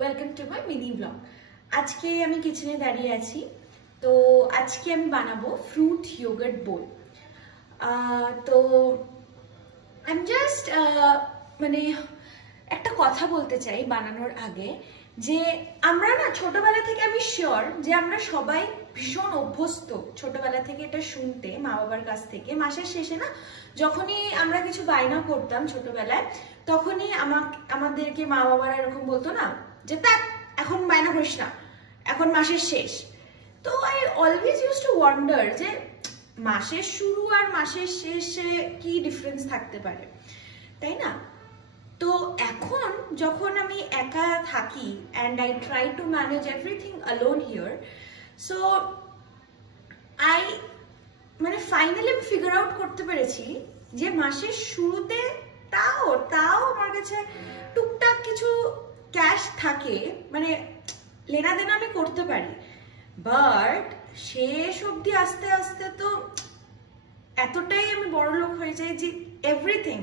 Welcome to my mini blog. আজকে আমি কিচেনে দাঁড়িয়ে আছি। তো আজকে আমি বানাবো ফ্রুট ইয়োগার্ট বোল। তো আমি জাস্ট মানে একটা কথা বলতে চাই বানানোর আগে, যে আমরা না ছোটবেলা থেকে, আমি শিওর যে আমরা সবাই ভীষণ অভ্যস্ত ছোটবেলা থেকে এটা শুনতে মা বাবার কাছ থেকে। মাসের শেষে না যখনই আমরা কিছু বায়না করতাম ছোটবেলায়, তখনই আমাদেরকে মা বাবারা এরকম বলতো না যে তা এখন বায়না করিস না, এখন মাসের শেষ। তো I always use to wonder যে মাসের শুরু আর মাসের শেষে কি ডিফারেন্স থাকতে পারে, তাই না? তো এখন যখন আমি একা থাকি and I try to manage everything alone here, so মানে ফাইনালি আমি ফিগার আউট করতে পেরেছি যে মাসের শুরুতে তাও আমার কাছে টুকটাক কিছু ক্যাশ থাকে, মানে লেনাদেনা আমি করতে পারি। বাট শেষ অবধি আস্তে আস্তে তো এতটাই আমি বড় লোক হয়ে যাই যে everything,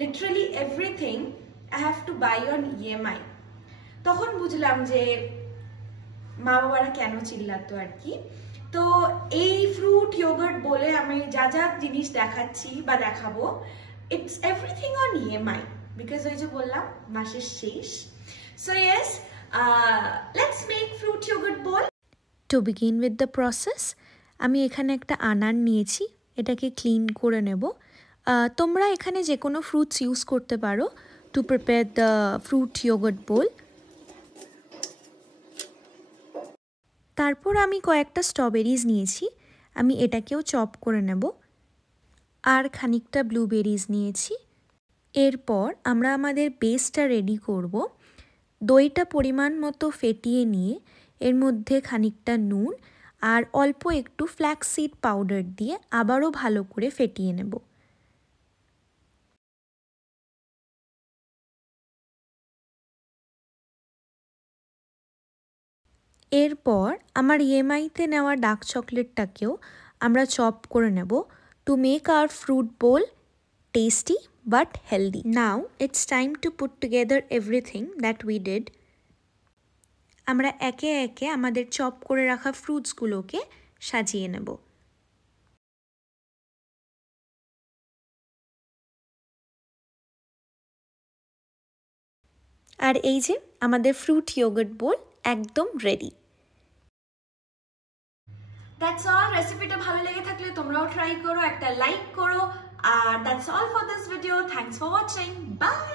literally everything I have to buy on EMI। তখন বুঝলাম যে মা বাবারা কেন চিল্লাতো আর কি। তো এই ফ্রুট ইয়োগার্ট বলে আমি যা যা জিনিস দেখাচ্ছি বা দেখাবো, it's everything on EMI, because ওই যে বললাম মাসের শেষ। So yes, let's make fruit yogurt bowl. To begin with the process, আমি এখানে একটা আনার নিয়েছি, এটাকে ক্লিন করে নেব। তোমরা এখানে যে কোনো ফ্রুটস ইউজ করতে পারো to prepare the fruit yogurt bowl। তারপর আমি কয়েকটা স্ট্রবেরিজ নিয়েছি, আমি এটাকেও চপ করে নেব। আর খানিকটা ব্লুবেরিজ নিয়েছি। এরপর আমরা আমাদের বেসটা রেডি করব। দইটা পরিমাণ মতো ফেটিয়ে নিয়ে এর মধ্যে খানিকটা নুন আর অল্প একটু ফ্ল্যাক্স সিড পাউডার দিয়ে আবারও ভালো করে ফেটিয়ে নেব। এরপর আমার EMIতে নেওয়া ডার্ক চকলেটটাকেও আমরা চপ করে নেব to make our fruit bowl tasty but healthy. Now it's time to put together everything that we did. আমরা একে একে আমাদের চপ করে রাখা ফ্রুটসগুলোকে সাজিয়ে নেব। আর এই যে আমাদের ফ্রুট ইয়োগার্ট বোল একদম রেডি। That's all. রেসিপিটা ভালো লেগে থাকলে তোমরাও ট্রাই করো, একটা লাইক করো। আর that's all for this video. Thanks for watching. By.